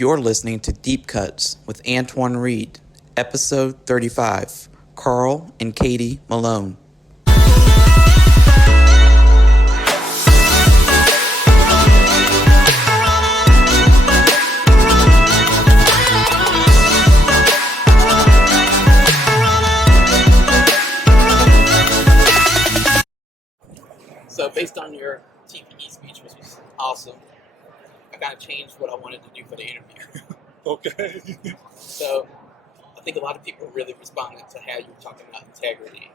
You're listening to Deep Cuts with Antoine Reed, episode 35, Karl and Kadee Malone. So based on your TPE speech, which was awesome, I kind of changed what I wanted to do for the interview. Okay. So I think a lot of people really responded to how you were talking about integrity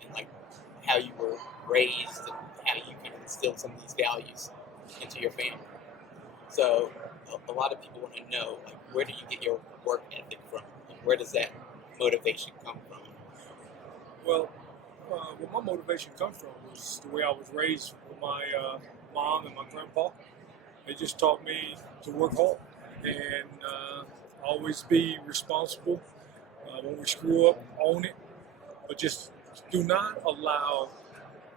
and like how you were raised and how you can instill some of these values into your family. So a lot of people want to know, like, where do you get your work ethic from? And where does that motivation come from? Well, where my motivation comes from was the way I was raised with my mom and my grandpa. They just taught me to work hard and always be responsible. When we screw up, own it, but just do not allow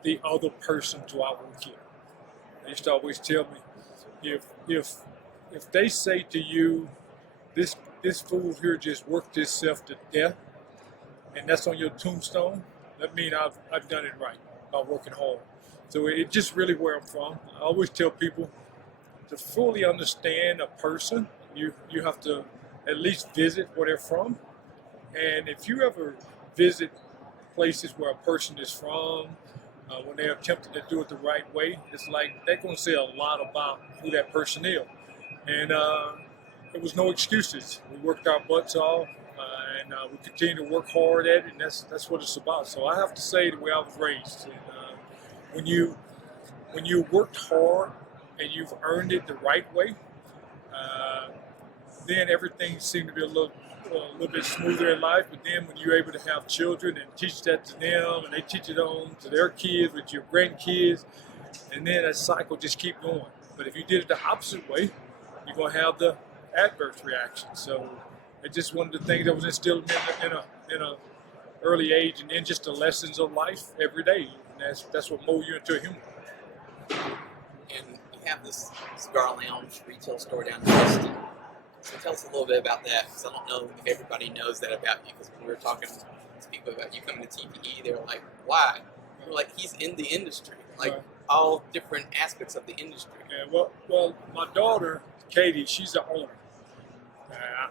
the other person to outwork you. They used to always tell me, if they say to you, this fool here just worked himself to death, and that's on your tombstone, that means I've done it right by working hard. So it just really where I'm from. I always tell people, to fully understand a person, you have to at least visit where they're from. And if you ever visit places where a person is from, when they're attempting to do it the right way, it's like they're going to say a lot about who that person is. And there was no excuses. We worked our butts off, and we continue to work hard at it, and that's what it's about. So I have to say the way I was raised. And when you worked hard and you've earned it the right way, then everything seemed to be a little bit smoother in life. But then when you're able to have children and teach that to them, and they teach it on to their kids with your grandkids, and then that cycle just keep going. But if you did it the opposite way, you're going to have the adverse reaction. So it's just one of the things that was instilled in a early age, and then just the lessons of life every day. And that's what molds you into a human. And you have this cigar lounge retail store down in Ruston. So tell us a little bit about that, because I don't know if everybody knows that about you. Because when we were talking to people about you coming to TPE, they were like, "Why?" We were like, "He's in the industry, like all different aspects of the industry." Yeah, well, my daughter Kadee, she's the owner.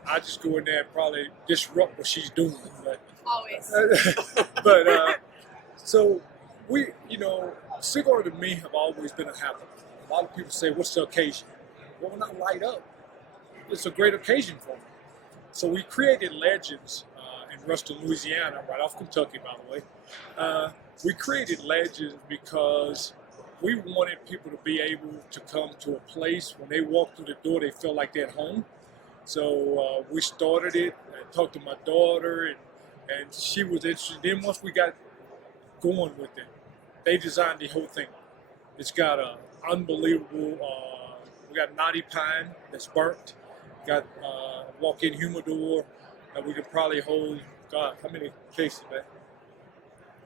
I just go in there and probably disrupt what she's doing, but always. So we, cigar to me have always been a habit. A lot of people say, "What's the occasion?" Well, when I light up, it's a great occasion for me. So we created Legends in Ruston, Louisiana, right off Kentucky, by the way. We created Legends because we wanted people to be able to come to a place when they walk through the door, they feel like they're at home. So we started it. I talked to my daughter, and she was interested. Then once we got going with it, they designed the whole thing. It's got an unbelievable, we got knotty pine that's burnt. Got walk-in humidor that we could probably hold, God, how many cases, man?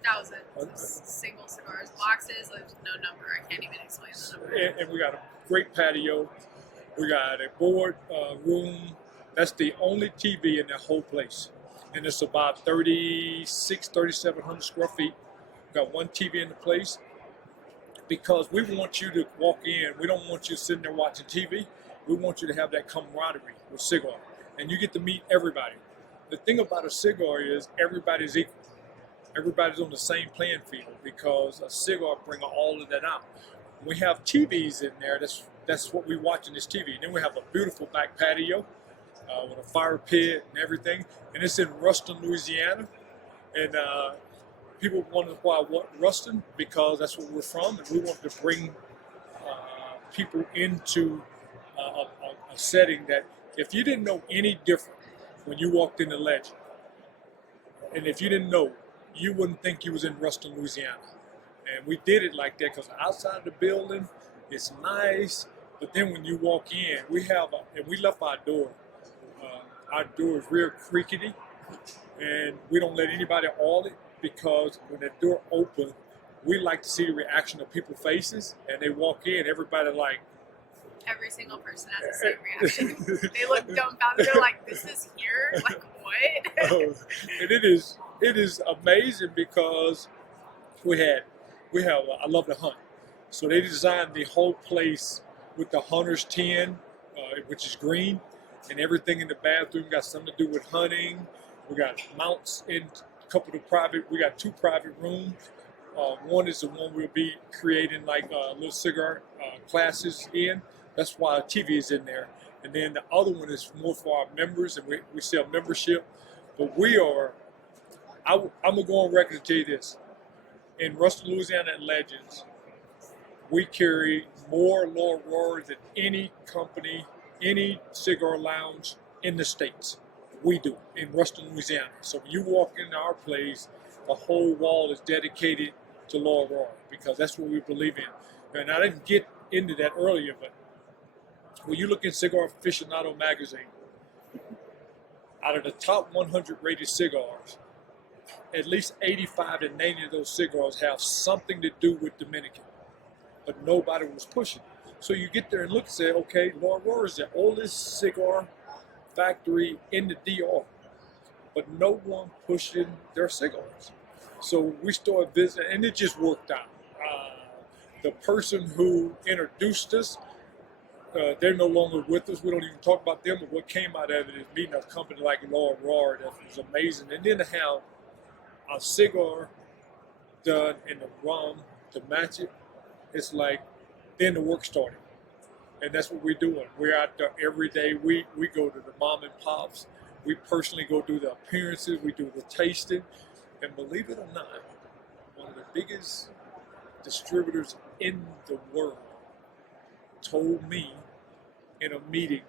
Thousands. Single cigars, boxes, there's no number. I can't even explain the number. And we got a great patio. We got a board room. That's the only TV in that whole place. And it's about 3,700 square feet. We got one TV in the place because we want you to walk in. We don't want you sitting there watching TV. We want you to have that camaraderie with cigar. And you get to meet everybody. The thing about a cigar is everybody's equal. Everybody's on the same playing field because a cigar brings all of that out. We have TVs in there. That's what we watch in this TV. And then we have a beautiful back patio with a fire pit and everything. And it's in Ruston, Louisiana. And people wonder why I want Ruston, because that's where we're from. And we want to bring people into a setting that if you didn't know any different when you walked in the Legend, and if you didn't know, you wouldn't think you was in Ruston, Louisiana. And we did it like that because outside the building, it's nice, but then when you walk in, and we left our door. Our door is real creaky, and we don't let anybody oil it because when the door opens, we like to see the reaction of people's faces, and they walk in, everybody like, every single person has the same reaction. They look dumbfounded. They're like, "This is here? Like what?" And it is amazing because we have I love to hunt, so they designed the whole place with the hunter's tin, which is green, and everything in the bathroom got something to do with hunting. We got mounts in a couple of we got 2 private rooms. One is the one we'll be creating like little cigar classes in. That's why TV is in there. And then the other one is more for our members, and we sell membership. But I'm going to go on record and tell you this. In Ruston, Louisiana and Legends, we carry more Lower Roar than any company, any cigar lounge in the States. We do in Ruston, Louisiana. So when you walk into our place, the whole wall is dedicated to Lower Roar because that's what we believe in. And I didn't get into that earlier, but when you look in Cigar Aficionado magazine, out of the top 100 rated cigars, at least 85 to 90 of those cigars have something to do with Dominican, but nobody was pushing. So you get there and look and say, okay, Lower Roar is the oldest cigar factory in the DR, but no one pushing their cigars. So we started visiting, and it just worked out. The person who introduced us, they're no longer with us. We don't even talk about them, but what came out of it is meeting a company like Lower Roar that was amazing. And then to have a cigar done in the rum to match it, it's like, then the work started. And that's what we're doing. We're out there every day. We go to the mom and pops. We personally go do the appearances. We do the tasting. And believe it or not, one of the biggest distributors in the world told me in a meeting,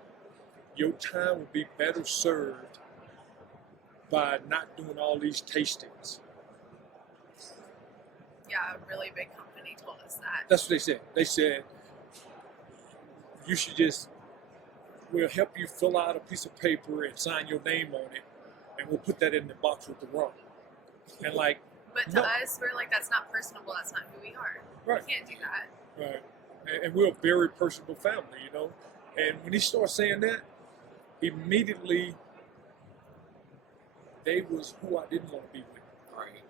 your time would be better served by not doing all these tastings. Yeah, a really big company told us that. That's what they said. They said, you should we'll help you fill out a piece of paper and sign your name on it, and we'll put that in the box with the rum. And like, but to us, we're like, that's not personable. That's not who we are. Right. We can't do that. Right. And we're a very personable family, you know. And when he started saying that, immediately they was who I didn't want to be with. Right.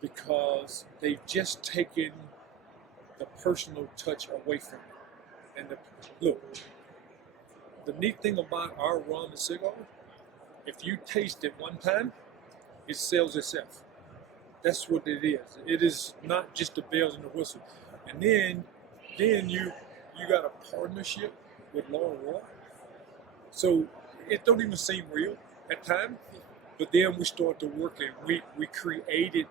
Because they've just taken the personal touch away from it. And look, the neat thing about our rum and cigar, if you taste it one time, it sells itself. That's what it is. It is not just the bells and the whistles. And then you got a partnership with Lower Roar. So it don't even seem real at times. But then we started to work and we created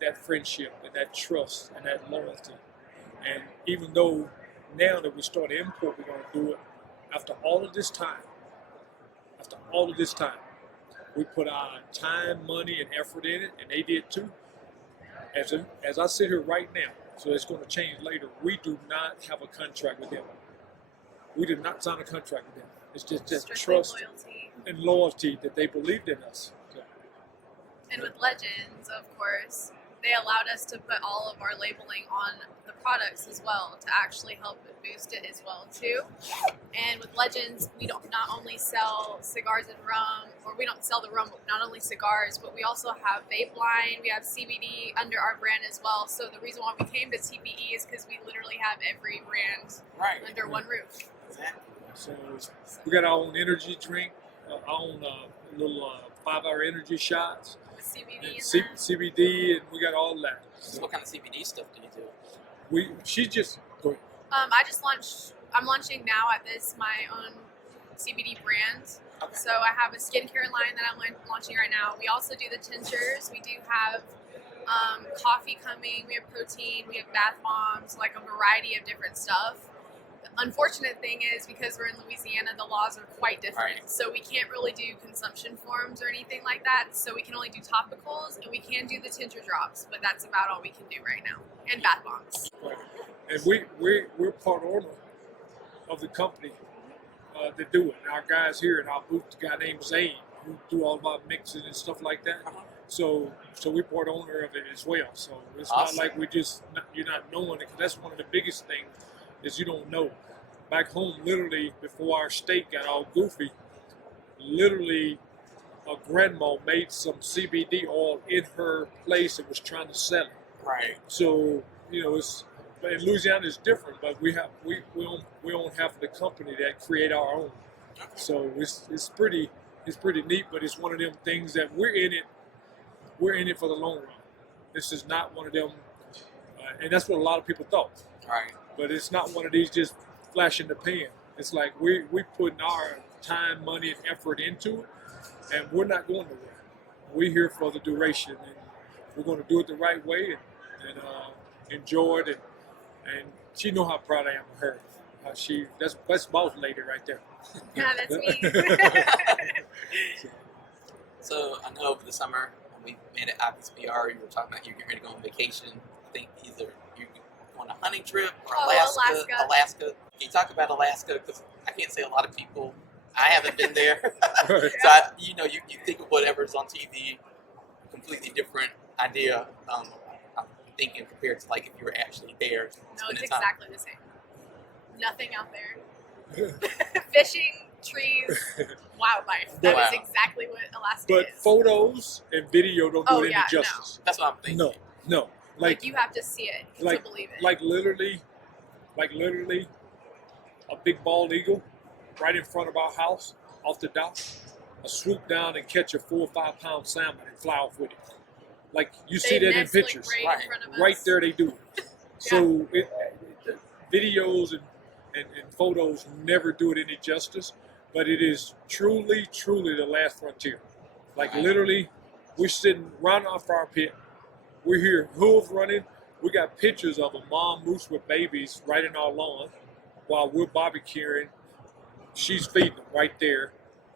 that friendship and that trust and that loyalty. And even though now that we start to import, we're going to do it after all of this time. We put our time, money, and effort in it, and they did too. As I sit here right now, so it's going to change later, we do not have a contract with them. We did not sign a contract with them. It's just trust loyalty. And loyalty that they believed in us. So. And with Legends, of course, they allowed us to put all of our labeling on the products as well to actually help boost it as well too. And with Legends, we don't not only sell cigars and rum, or we don't sell the rum, but not only cigars, but we also have vape line, we have CBD under our brand as well. So the reason why we came to TPE is because we literally have every brand under one roof. Exactly. So we got our own energy drink, our own little 5-hour energy shots. CBD, CBD, and we got all that. So what kind of CBD stuff do you do? Go ahead. I'm launching now at my own CBD brand. Okay. So I have a skincare line that I'm launching right now. We also do the tinctures. We do have coffee coming. We have protein. We have bath bombs, like a variety of different stuff. The unfortunate thing is, because we're in Louisiana, the laws are quite different. Right. So we can't really do consumption forms or anything like that. So we can only do topicals, and we can do the tincture drops, but that's about all we can do right now. And bath bombs. Right. And we're part owner of the company that do it. And our guys here in our booth, the guy named Zane, who do all of our mixing and stuff like that. So we're part owner of it as well. So it's awesome. not like you're not knowing it, because that's one of the biggest things is you don't know. back home, literally, before our state got all goofy, literally, a grandma made some CBD oil in her place and was trying to sell it. Right. So, it's in Louisiana it's different, but we own half of the company that create our own. Okay. So it's pretty neat, but it's one of them things that we're in it for the long run. This is not one of them, and that's what a lot of people thought. Right. But it's not one of these just flash in the pan. It's like we putting our time, money, and effort into it, and we're not going nowhere. We're here for the duration, and we're going to do it the right way and enjoy it. And she know how proud I am of her. That's boss lady right there. Yeah, that's me. So I know over the summer when we met at Obvious BR, you were talking about you getting ready to go on vacation. I think either you're on a hunting trip or Alaska. Can you talk about Alaska? Because I can't say a lot of people. I haven't been there. Right. So you think of whatever's on TV, completely different idea. I'm thinking compared to like if you were actually there. No, it's exactly the same. Nothing out there. Fishing, trees, wildlife. That is exactly what Alaska is. But photos and video don't do it any justice. No. That's what I'm thinking. No. Like you have to see it to believe it. Like literally, a big bald eagle right in front of our house, off the dock. A swoop down and catch a 4 or 5 pound salmon and fly off with it. Like you see that in pictures. Right in front of us. Right there they do it. So videos and photos never do it any justice, but it is truly, truly the last frontier. Like literally, we're sitting right off our pit. We're here, hooves running. We got pictures of a mom moose with babies right in our lawn while we're barbecuing. She's feeding them right there.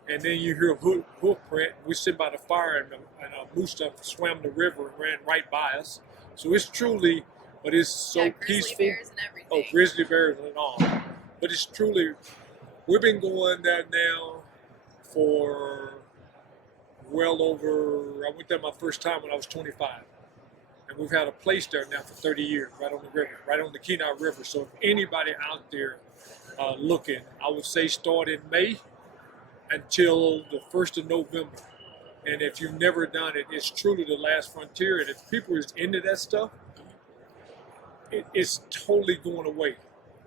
And then you hear a hoof print. We sit by the fire and a moose swam the river and ran right by us. So it's truly, but it's so peaceful. Grizzly bears and everything. Oh, grizzly bears and all. But it's truly, we've been going there now for well over, I went there my first time when I was 25. And we've had a place there now for 30 years, right on the river, right on the Kenai River. So if anybody out there looking, I would say start in May until the 1st of November. And if you've never done it, it's truly the last frontier. And if people is into that stuff, it's totally going away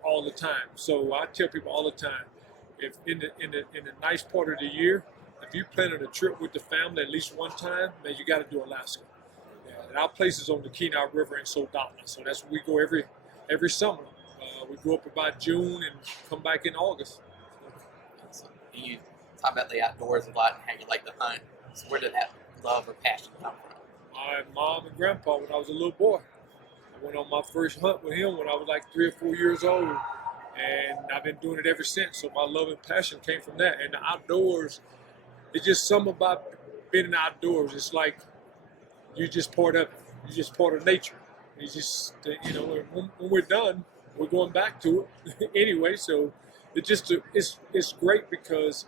all the time. So I tell people all the time, if in the nice part of the year, if you planning a trip with the family at least one time, man, you got to do Alaska. And our place is on the Kenai River in Soldotna, so that's where we go every summer. We go up about June and come back in August. So you talk about the outdoors a lot and how you like to hunt. So where did that love or passion come from? My mom and grandpa when I was a little boy. I went on my first hunt with him when I was like 3 or 4 years old, and I've been doing it ever since. So my love and passion came from that. And the outdoors, it's just something about being in the outdoors. It's like you're just part of it. You're just part of nature. You just, when we're done, we're going back to it anyway. So it's great because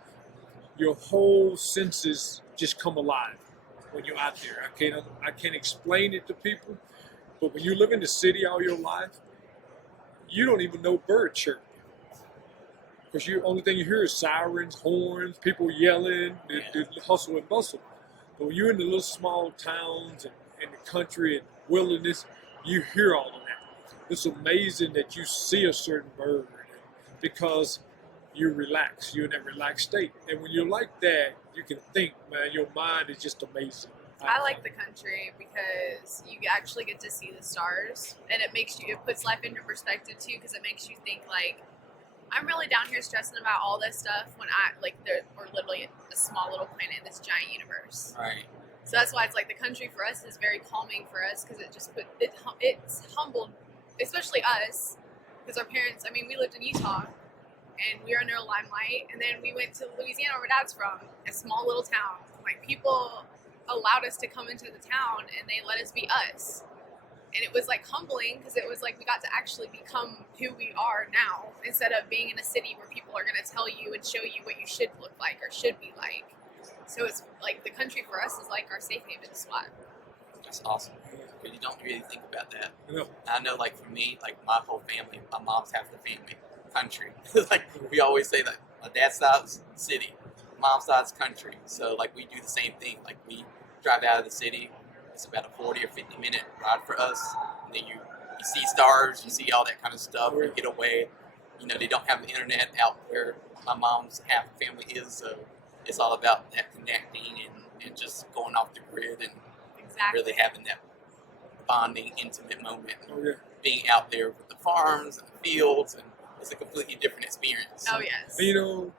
your whole senses just come alive when you're out there. I can't explain it to people, but when you live in the city all your life, you don't even know bird chirp. Because the only thing you hear is sirens, horns, people yelling, the hustle and bustle. But when you're in the little small towns and in the country and wilderness, you hear all of that. It's amazing that you see a certain bird because you relax. You're in that relaxed state. And when you're like that, you can think, man, your mind is just amazing. I like the country because you actually get to see the stars, and it puts life into perspective too, because it makes you think like, I'm really down here stressing about all this stuff when we're literally a small little planet in this giant universe. Right. So that's why it's like the country for us is very calming for us because it's humbled, especially us, because our parents. I mean, we lived in Utah, and we were under a limelight, and then we went to Louisiana, where Dad's from, a small little town. Like people allowed us to come into the town, and they let us be us. And it was like humbling because it was like we got to actually become who we are now instead of being in a city where people are going to tell you and show you what you should look like or should be like. So it's like the country for us is like our safe haven spot. That's awesome. Because you don't really think about that. No. I know, like for me, like my whole family, my mom's half the family, country. Like we always say that my dad's side's city, mom's side's country. So like we do the same thing. Like we drive out of the city. It's about a 40 or 50 minute ride for us. And then you see stars, you see all that kind of stuff. You get away. You know, they don't have the internet out where my mom's half family is. So it's all about that connecting and just going off the grid and really having that bonding, intimate moment. Being out there with the farms and the fields, and it's a completely different experience. Oh yes. And, you know,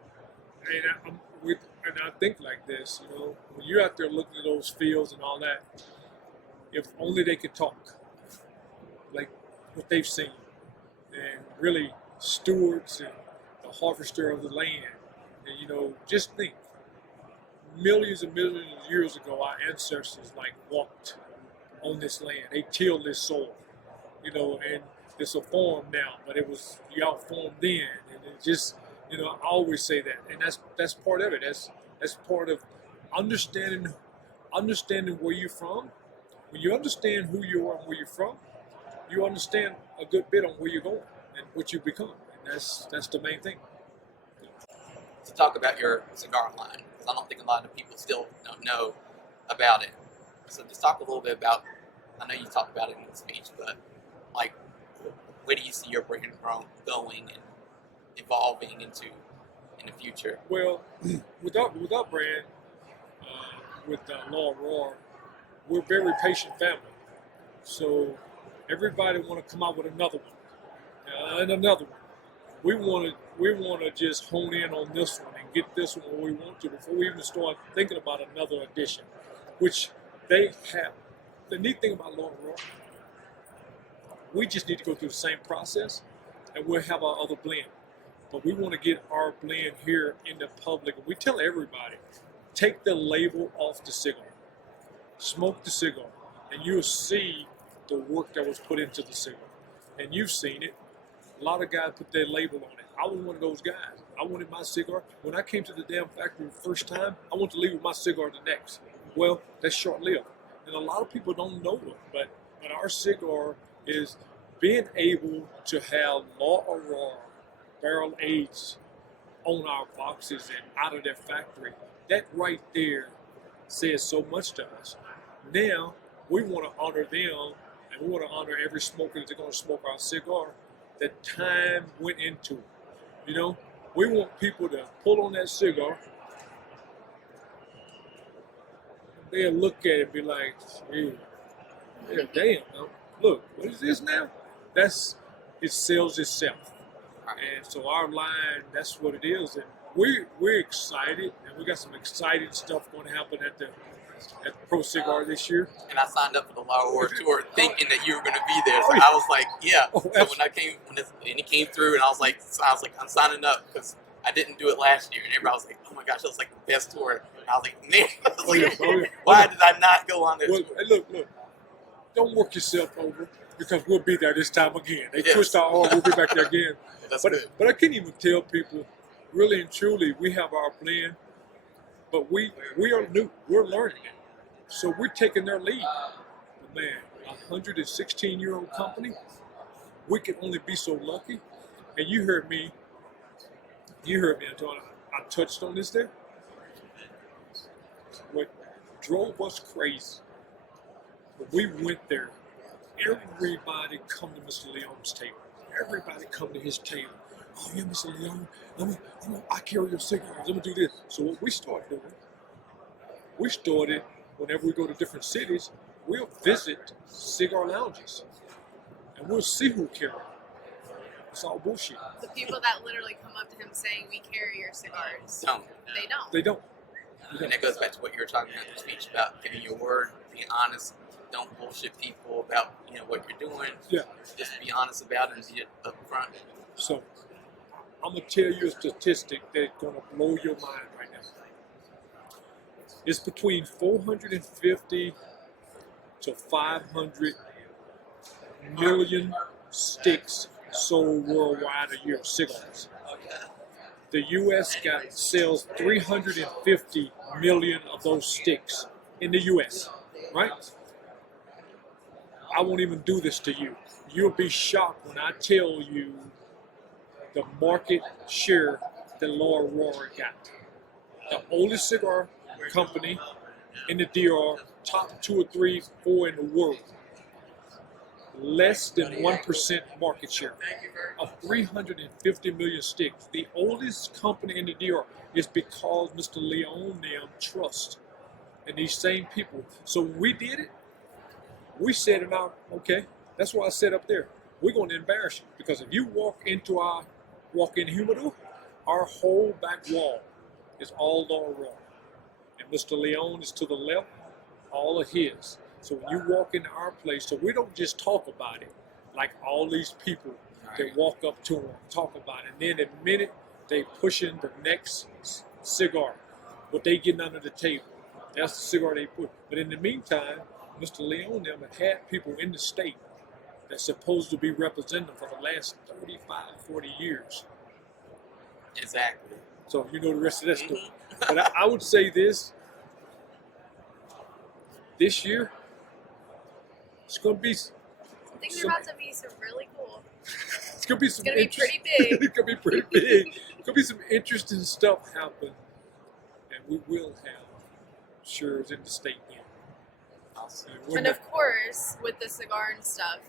and I think like this, you know, when you're out there looking at those fields and all that, if only they could talk, like what they've seen, and really stewards and the harvester of the land, and you know, just think, millions and millions of years ago, our ancestors like walked on this land. They tilled this soil, you know, and it's a farm now, but it was y'all farmed then, and it just, you know, I always say that, and that's part of it. That's part of understanding where you're from. When you understand who you are and where you're from, you understand a good bit on where you're going and what you become, and that's the main thing. To talk about your cigar line, because I don't think a lot of people still don't know about it. So just talk a little bit about. I know you talked about it in the speech, but like, where do you see your brand going and evolving into in the future? Well, with our brand, with Law Roar, we're a very patient family. So everybody want to come out with another one and another one. We want to just hone in on this one and get this one where we want to before we even start thinking about another edition, which they have. The neat thing about Law Roar, we just need to go through the same process, and we'll have our other blend. But we want to get our blend here in the public. We tell everybody, take the label off the cigar. Smoke the cigar, and you'll see the work that was put into the cigar. And you've seen it. A lot of guys put their label on it. I was one of those guys. I wanted my cigar. When I came to the damn factory the first time, I wanted to leave with my cigar the next. Well, that's short-lived. And a lot of people don't know it, but our cigar is being able to have Law Roar barrel aged on our boxes and out of their factory. That right there says so much to us. Now, we want to honor them, and we want to honor every smoker that's going to smoke our cigar, that time went into it. You know, we want people to pull on that cigar, they'll look at it and be like, hey, yeah, damn, no. Look, what is this now? It sells itself. And so our line, that's what it is. And we're excited, and we got some exciting stuff going to happen at the Pro Cigar this year. And I signed up for the Law Roar tour thinking that you were going to be there. So I was like, yeah. So when it came through, and I was like, I'm signing up because I didn't do it last year. And everybody was like, oh my gosh, that was like the best tour. And I was like, man, why did I not go on this tour? Hey, look, don't work yourself over, because we'll be there this time again. They twist our arm, we'll be back there again. But I can't even tell people, really and truly, we have our blend, but we are new. We're learning it. So we're taking their lead. But man, a 116-year-old company, we can only be so lucky. And you heard me, Antonio. I touched on this there. What drove us crazy, when we went there, everybody come to Mr. Leone's table. Everybody come to his table. Oh yeah, Mr. Leone, I carry your cigars. I'm gonna do this. So what we started doing, whenever we go to different cities, we'll visit cigar lounges, and we'll see who carry them. It's all bullshit. The people that literally come up to him saying, we carry your cigars. They don't. And that goes back to what you were talking about in the speech about giving your word, being honest. Don't bullshit people about what you're doing. Yeah. Just be honest about it and be up front. So I'm gonna tell you a statistic that's gonna blow your mind right now. It's between 450 to 500 million sticks sold worldwide a year of cigars. The U.S. sells 350 million of those sticks in the U.S., right? I won't even do this to you. You'll be shocked when I tell you the market share that Laura Roar got. The oldest cigar company in the DR, top 2 or 3, 4 in the world. Less than 1% market share of 350 million sticks. The oldest company in the DR is because Mr. Leone them trust in these same people. So when we did it, we said it out, okay, that's why I said up there, we're going to embarrass you. Because if you walk in Humidor, our whole back wall is all Laura Roar. And Mr. Leone is to the left, all of his. So when you walk into our place, so we don't just talk about it like all these people that walk up to them, talk about it. And then the minute they pushing the next cigar, what they getting under the table, that's the cigar they put. But in the meantime, Mr. Leone them had people in the state that's supposed to be representing for the last 35, 40 years. Exactly. So you know the rest of that story. But I would say this year, it's going to be. I think they're about to be some really cool. It's going to be some. It's going to be pretty big. It's going to be pretty big. It's going to be some interesting stuff happen, and we will have shares in the state now. Awesome. And of course, with the cigar and stuff,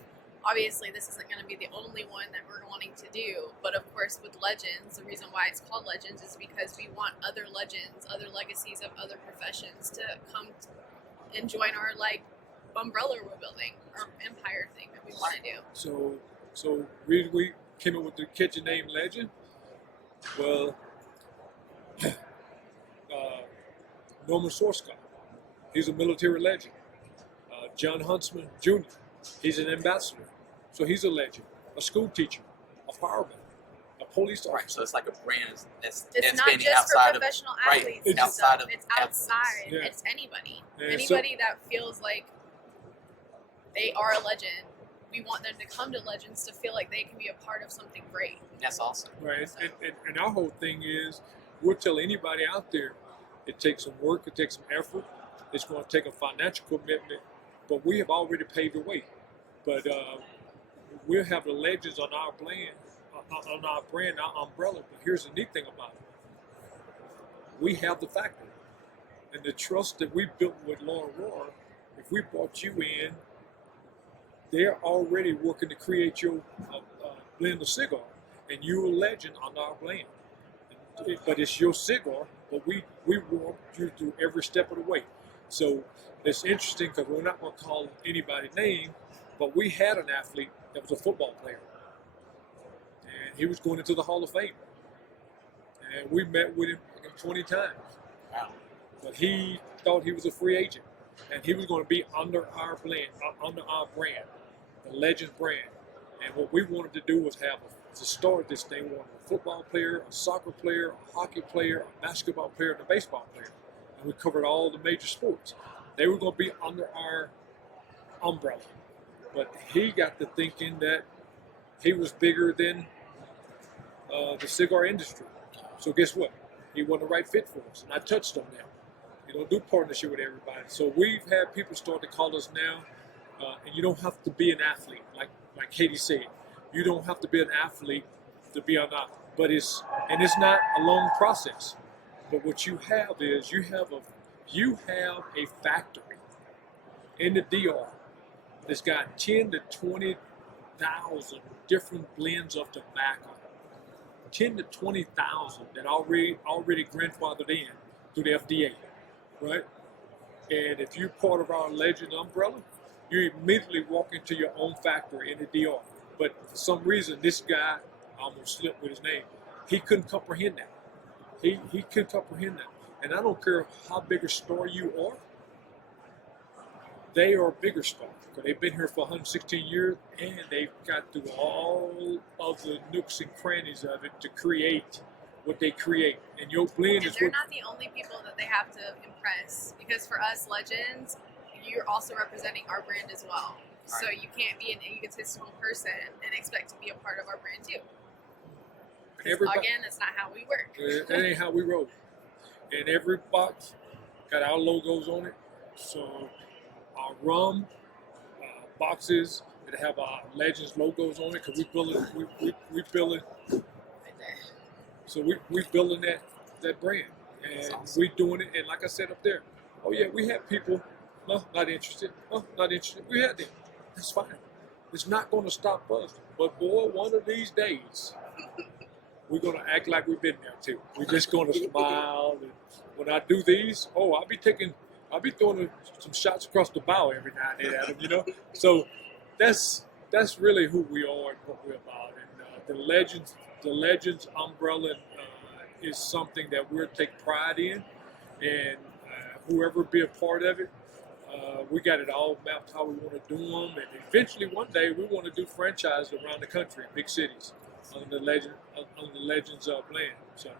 obviously this isn't going to be the only one that we're wanting to do. But of course, with Legends, the reason why it's called Legends is because we want other legends, other legacies of other professions to come and join our umbrella we're building, our empire thing that we want to do. So reason we came up with the kitchen name Legend. Well, Norman Sorscott, he's a military legend. John Huntsman Jr., he's an ambassador, so he's a legend. A school teacher, a fireman, a police officer. Right, so it's like a brand that's It's not spanning just outside for professional of, athletes. right, and outside stuff. of It's outside. athletes. Yeah. It's anybody. Yeah, Anybody that feels like they are a legend. We want them to come to Legends to feel like they can be a part of something great. That's awesome. Right, and our whole thing is, we'll tell anybody out there, it takes some work, it takes some effort, it's going to take a financial commitment, but we have already paved the way. But we'll have the legends on our brand, our umbrella. But here's the neat thing about it: we have the factory, and the trust that we built with Laura Roar. If we brought you in, they're already working to create your blend of cigar, and you're a legend on our blend. But it's your cigar, but we walk you through every step of the way. So it's interesting because we're not going to call anybody's name, but we had an athlete that was a football player, and he was going into the Hall of Fame, and we met with him 20 times. Wow. But he thought he was a free agent, and he was going to be under our blend, under our brand, the Legends brand. And what we wanted to do was to start this thing, we wanted a football player, a soccer player, a hockey player, a basketball player, and a baseball player. And we covered all the major sports. They were going to be under our umbrella. But he got to thinking that he was bigger than the cigar industry. So guess what? He wasn't the right fit for us. And I touched on that. You don't do partnership with everybody. So we've had people start to call us now, and you don't have to be an athlete, like Kadee said. You don't have to be an athlete to be on our, but it's not a long process. But what you have is you have a factory in the DR that's got 10 to 20,000 different blends of tobacco. 10 to 20,000 that already grandfathered in through the FDA, right? And if you're part of our Legend umbrella, you immediately walk into your own factory in the DR. But for some reason, this guy, I almost slipped with his name, he couldn't comprehend that. He couldn't comprehend that. And I don't care how big a store you are, they are a bigger store. Because they've been here for 116 years, and they've got through all of the nooks and crannies of it to create what they create. And your blend And is they're what... not the only people that they have to impress. Because for us Legends, you're also representing our brand as well. So you can't be an egotistical person and expect to be a part of our brand too. Again, that's not how we work. That ain't how we roll. And every box got our logos on it. So our rum boxes that have our Legends logos on it, because we building So we building that brand, and awesome. we doing it. And like I said up there, oh yeah, we have people, no, not interested, no, not interested. We had them. That's fine. It's not going to stop us. But boy, one of these days, we're going to act like we've been there too. We're just going to smile. And when I do these, I'll be throwing some shots across the bow every now and then at them, you know. So that's really who we are and what we're about. And the Legends umbrella is something that we'll take pride in, and whoever be a part of it. We got it all mapped how we want to do them, and eventually one day we want to do franchise around the country, big cities, on the Legends brand. So